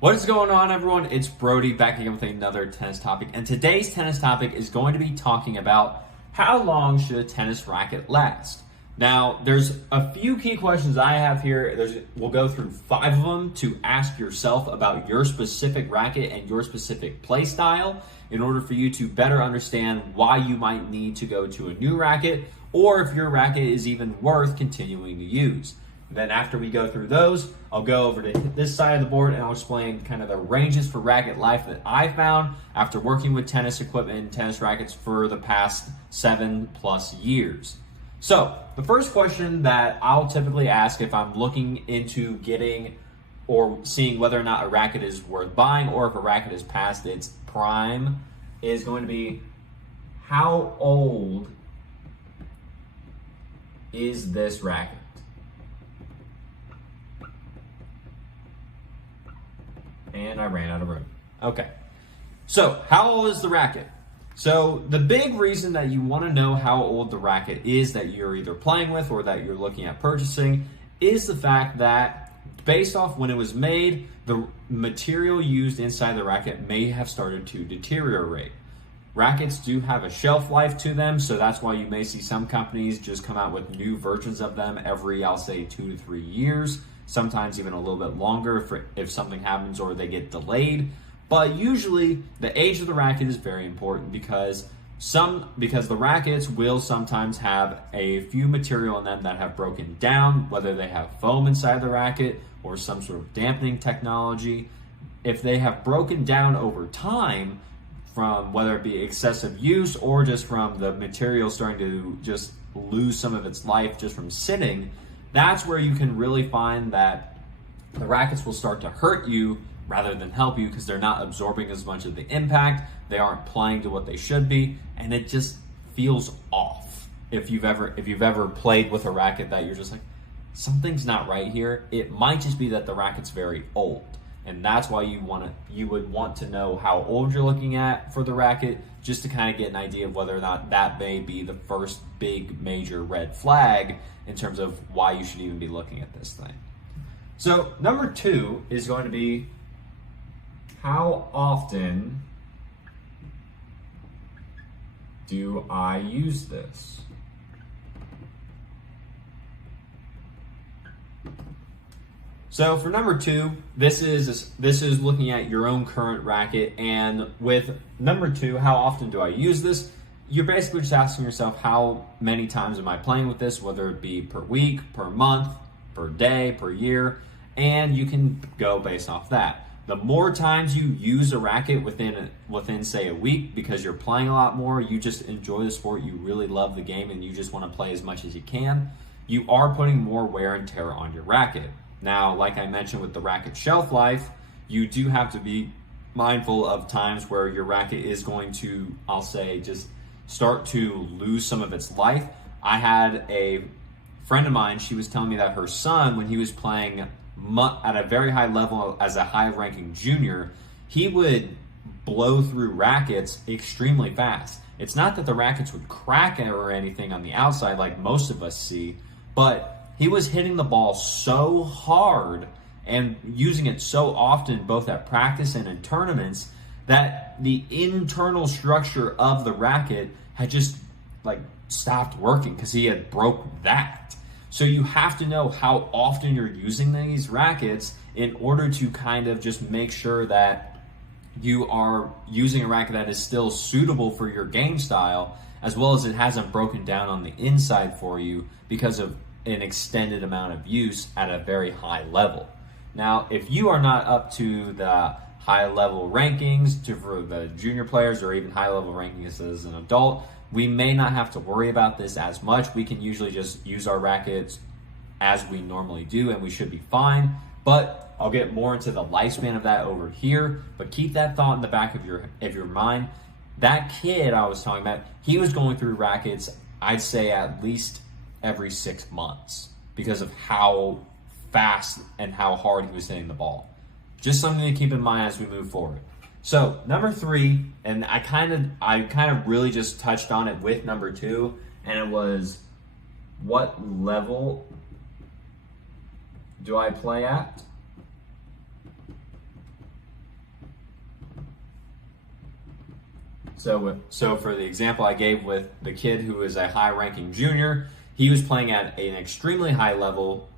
What is going on, everyone? It's Brody back again with another tennis topic, and today's tennis topic is going to be talking about how long should a tennis racket last. Now, there's a few key questions I have here. We'll go through 5 of them to ask yourself about your specific racket and your specific play style in order for you to better understand why you might need to go to a new racket or if your racket is even worth continuing to use. Then after we go through those, I'll go over to this side of the board and I'll explain kind of the ranges for racket life that I found after working with tennis equipment and tennis rackets for the past 7+ years. So the first question that I'll typically ask if I'm looking into getting or seeing whether or not a racket is worth buying or if a racket is past its prime is going to be, how old is this racket? And I ran out of room. Okay. So, how old is the racket? So, the big reason that you want to know how old the racket is that you're either playing with or that you're looking at purchasing is the fact that based off when it was made, the material used inside the racket may have started to deteriorate. Rackets do have a shelf life to them, so that's why you may see some companies just come out with new versions of them every, I'll say, 2 to 3 years. Sometimes even a little bit longer if something happens or they get delayed. But usually the age of the racket is very important because the rackets will sometimes have a few material in them that have broken down, whether they have foam inside the racket or some sort of dampening technology. If they have broken down over time from whether it be excessive use or just from the material starting to just lose some of its life just from sitting, that's where you can really find that the rackets will start to hurt you rather than help you because they're not absorbing as much of the impact, they aren't playing to what they should be, and it just feels off. If you've ever played with a racket that you're just like, something's not right here, it might just be that the racket's very old. And that's why you would want to know how old you're looking at for the racket, just to kind of get an idea of whether or not that may be the first big major red flag in terms of why you should even be looking at this thing. So number 2 is going to be, how often do I use this? So for number 2, this is looking at your own current racket, and with number 2, how often do I use this? You're basically just asking yourself, how many times am I playing with this, whether it be per week, per month, per day, per year, and you can go based off that. The more times you use a racket within say a week because you're playing a lot more, you just enjoy the sport, you really love the game, and you just want to play as much as you can, you are putting more wear and tear on your racket. Now, like I mentioned with the racket shelf life, you do have to be mindful of times where your racket is going to, I'll say, just start to lose some of its life. I had a friend of mine, she was telling me that her son, when he was playing at a very high level as a high-ranking junior, he would blow through rackets extremely fast. It's not that the rackets would crack or anything on the outside like most of us see, but he was hitting the ball so hard and using it so often, both at practice and in tournaments, that the internal structure of the racket had just stopped working because he had broke that. So you have to know how often you're using these rackets in order to kind of just make sure that you are using a racket that is still suitable for your game style, as well as it hasn't broken down on the inside for you because of an extended amount of use at a very high level. Now, if you are not up to the high level rankings for the junior players or even high level rankings as an adult, we may not have to worry about this as much. We can usually just use our rackets as we normally do and we should be fine. But I'll get more into the lifespan of that over here. But keep that thought in the back of your mind. That kid I was talking about, he was going through rackets, I'd say at least every 6 months because of how fast and how hard he was hitting the ball. Just something to keep in mind as we move forward. So number 3, and I kind of really just touched on it with number 2, and it was, what level do I play at? So for the example I gave with the kid who is a high-ranking junior, he was playing at an extremely high level,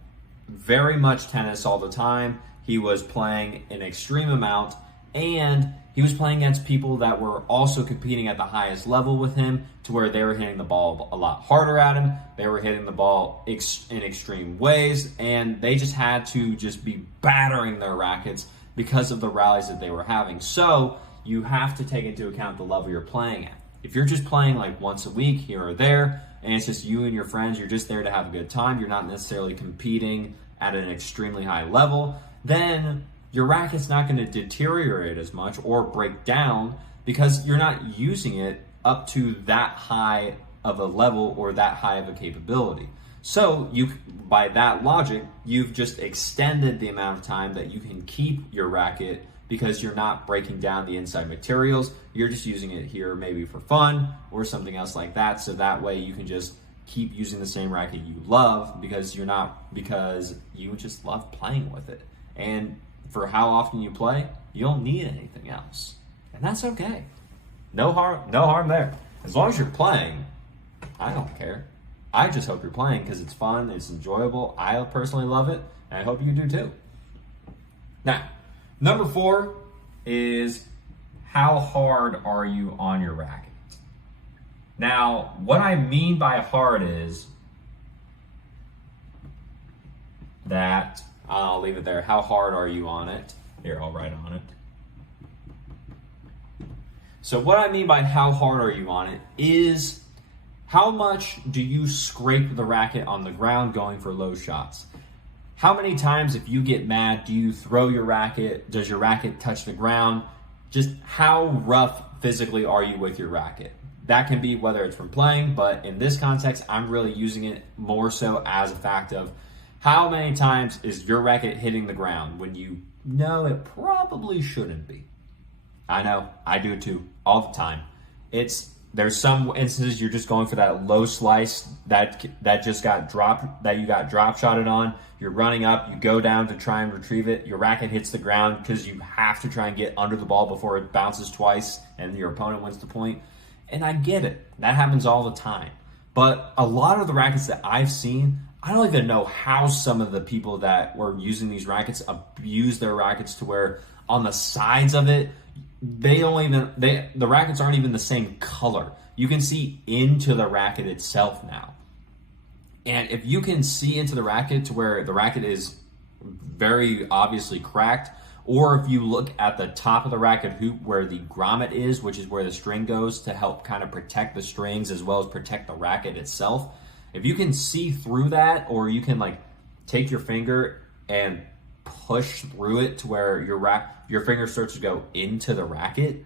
very much tennis all the time. He was playing an extreme amount, and he was playing against people that were also competing at the highest level with him, to where they were hitting the ball a lot harder at him. They were hitting the ball in extreme ways, and they just had to just be battering their rackets because of the rallies that they were having. So you have to take into account the level you're playing at. If you're just playing like once a week here or there, and it's just you and your friends, you're just there to have a good time, you're not necessarily competing at an extremely high level, then your racket's not going to deteriorate as much or break down because you're not using it up to that high of a level or that high of a capability. So by that logic, you've just extended the amount of time that you can keep your racket because you're not breaking down the inside materials. You're just using it here maybe for fun or something else like that. So that way you can just keep using the same racket you love because you just love playing with it. And for how often you play, you don't need anything else. And that's okay. No harm there. As long as you're playing, I don't care. I just hope you're playing because it's fun, it's enjoyable. I personally love it, and I hope you do too. Now, number 4 is how hard are you on your racket? Now, what I mean by hard is that, I'll leave it there. How hard are you on it? Here, I'll write on it. So what I mean by how hard are you on it is how much do you scrape the racket on the ground going for low shots? How many times, if you get mad, do you throw your racket? Does your racket touch the ground? Just how rough physically are you with your racket? That can be whether it's from playing, but in this context, I'm really using it more so as a fact of how many times is your racket hitting the ground when you know it probably shouldn't be. I know, I do it too, all the time. There's some instances you're just going for that low slice that just got dropped, that you got drop shotted on. You're running up, you go down to try and retrieve it. Your racket hits the ground because you have to try and get under the ball before it bounces twice and your opponent wins the point. And I get it. That happens all the time. But a lot of the rackets that I've seen, I don't even know how some of the people that were using these rackets abuse their rackets to where on the sides of it, the rackets aren't even the same color. You can see into the racket itself now. And if you can see into the racket to where the racket is very obviously cracked, or if you look at the top of the racket hoop where the grommet is, which is where the string goes to help kind of protect the strings as well as protect the racket itself, if you can see through that, or you can like take your finger and push through it to where your finger starts to go into the racket,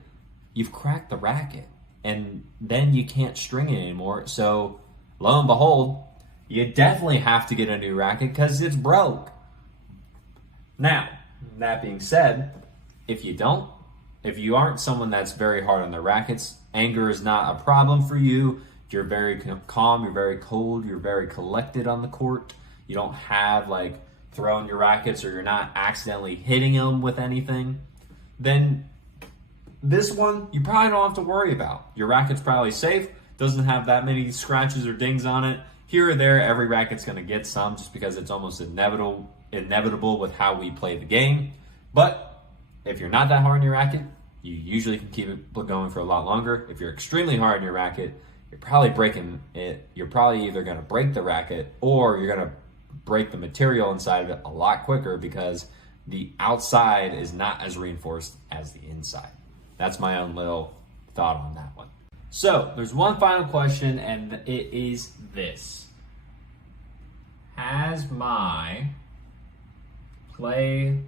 you've cracked the racket. And then you can't string it anymore. So lo and behold, you definitely have to get a new racket because it's broke. Now, that being said, if you aren't someone that's very hard on their rackets, anger is not a problem for you. You're very calm, you're very cold, you're very collected on the court. You don't have like throwing your rackets or you're not accidentally hitting them with anything, then this one you probably don't have to worry about. Your racket's probably safe, doesn't have that many scratches or dings on it. Here or there, every racket's going to get some just because it's almost inevitable with how we play the game. But if you're not that hard on your racket, you usually can keep it going for a lot longer. If you're extremely hard on your racket, you're probably breaking it. You're probably either going to break the racket or you're going to break the material inside of it a lot quicker because the outside is not as reinforced as the inside. That's my own little thought on that one. So there's one final question, and it is this. Has my play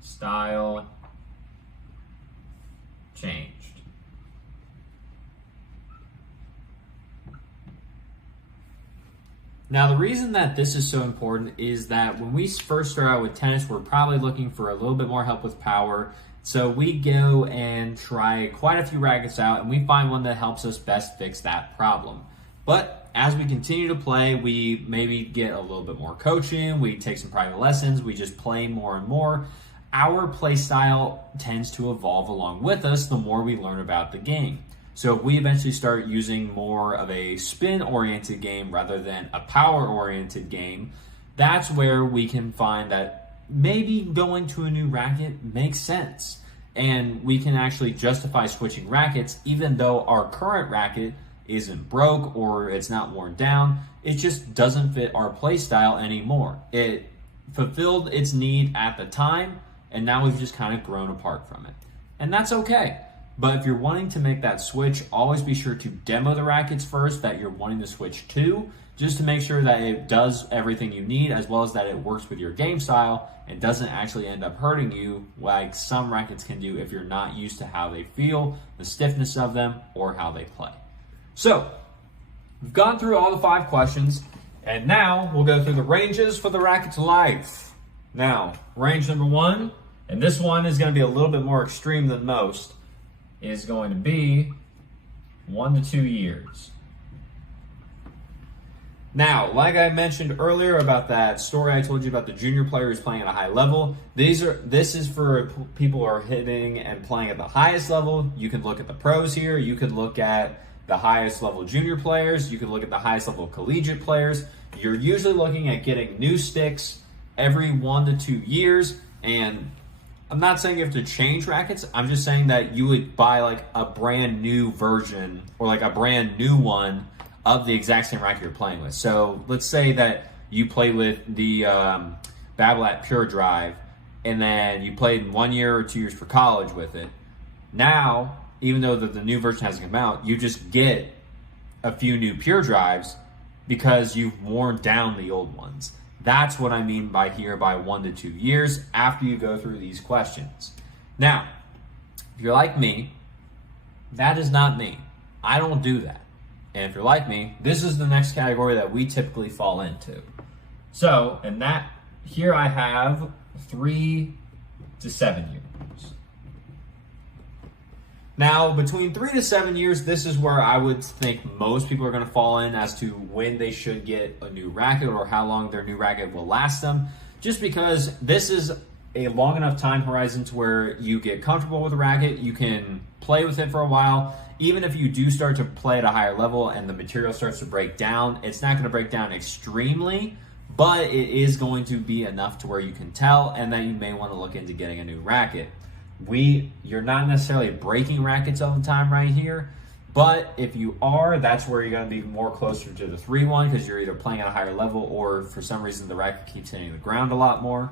style changed? Now, the reason that this is so important is that when we first start out with tennis, we're probably looking for a little bit more help with power. So we go and try quite a few rackets out, and we find one that helps us best fix that problem. But as we continue to play, we maybe get a little bit more coaching, we take some private lessons, we just play more and more. Our play style tends to evolve along with us the more we learn about the game. So if we eventually start using more of a spin-oriented game rather than a power-oriented game, that's where we can find that maybe going to a new racket makes sense. And we can actually justify switching rackets even though our current racket isn't broke or it's not worn down. It just doesn't fit our play style anymore. It fulfilled its need at the time, and now we've just kind of grown apart from it. And that's okay. But if you're wanting to make that switch, always be sure to demo the rackets first that you're wanting to switch to, just to make sure that it does everything you need, as well as that it works with your game style and doesn't actually end up hurting you like some rackets can do if you're not used to how they feel, the stiffness of them, or how they play. So, we've gone through all the 5 questions, and now we'll go through the ranges for the racket's life. Now, range number 1, and this one is going to be a little bit more extreme than most, is going to be 1 to 2 years. Now, like I mentioned earlier about that story I told you about the junior player who's playing at a high level, this is for people who are hitting and playing at the highest level. You can look at the pros here. You could look at the highest level junior players. You could look at the highest level collegiate players. You're usually looking at getting new sticks every 1 to 2 years. And I'm not saying you have to change rackets. I'm just saying that you would buy like a brand new version or like a brand new one of the exact same racket you're playing with. So let's say that you play with the Babolat Pure Drive and then you played 1 year or 2 years for college with it. Now, even though the new version hasn't come out, you just get a few new Pure Drives because you've worn down the old ones. That's what I mean by here by 1 to 2 years after you go through these questions. Now, if you're like me, that is not me. I don't do that. And if you're like me, this is the next category that we typically fall into. So, and that, here I have 3 to 7 years. Now, between 3 to 7 years, this is where I would think most people are going to fall in as to when they should get a new racket or how long their new racket will last them. Just because this is a long enough time horizon to where you get comfortable with the racket, you can play with it for a while. Even if you do start to play at a higher level and the material starts to break down, it's not going to break down extremely, but it is going to be enough to where you can tell and that you may want to look into getting a new racket. You're not necessarily breaking rackets all the time right here, but if you are, that's where you're going to be more closer to the 3-1 because you're either playing at a higher level or for some reason the racket keeps hitting the ground a lot more.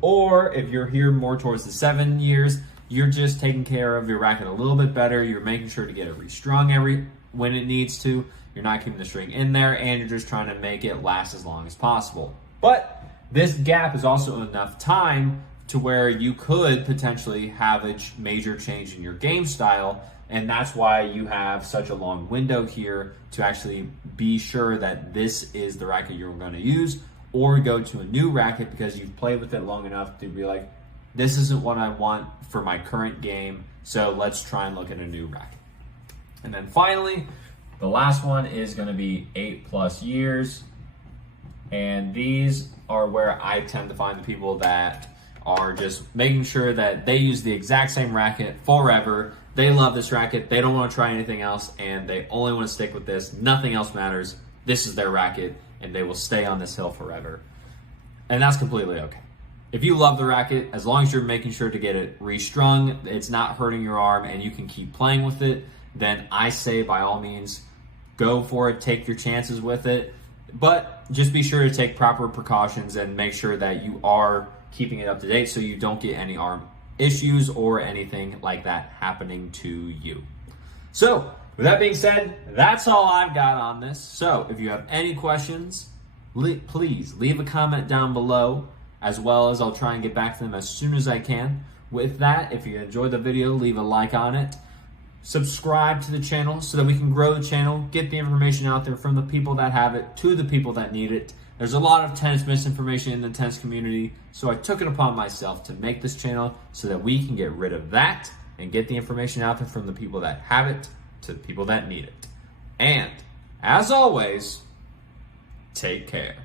Or if you're here more towards the 7 years, you're just taking care of your racket a little bit better. You're making sure to get it restrung when it needs to. You're not keeping the string in there, and you're just trying to make it last as long as possible. But this gap is also enough time to where you could potentially have a major change in your game style, and that's why you have such a long window here to actually be sure that this is the racket you're going to use, or go to a new racket because you've played with it long enough to be like, this isn't what I want for my current game, so let's try and look at a new racket. And then finally, the last one is going to be 8+ years, and these are where I tend to find the people that are just making sure that they use the exact same racket forever. They love this racket, they don't want to try anything else, and they only want to stick with this. Nothing else matters. This is their racket, and they will stay on this hill forever. And that's completely okay. If you love the racket, as long as you're making sure to get it restrung, it's not hurting your arm, and you can keep playing with it, then I say by all means, go for it, take your chances with it. But just be sure to take proper precautions and make sure that you are keeping it up to date so you don't get any arm issues or anything like that happening to you. So, with that being said, that's all I've got on this. So, if you have any questions, please leave a comment down below, as well as I'll try and get back to them as soon as I can. With that, if you enjoyed the video, leave a like on it. Subscribe to the channel so that we can grow the channel, get the information out there from the people that have it to the people that need it. There's a lot of tennis misinformation in the tennis community, so I took it upon myself to make this channel so that we can get rid of that and get the information out there from the people that have it to the people that need it. And, as always, take care.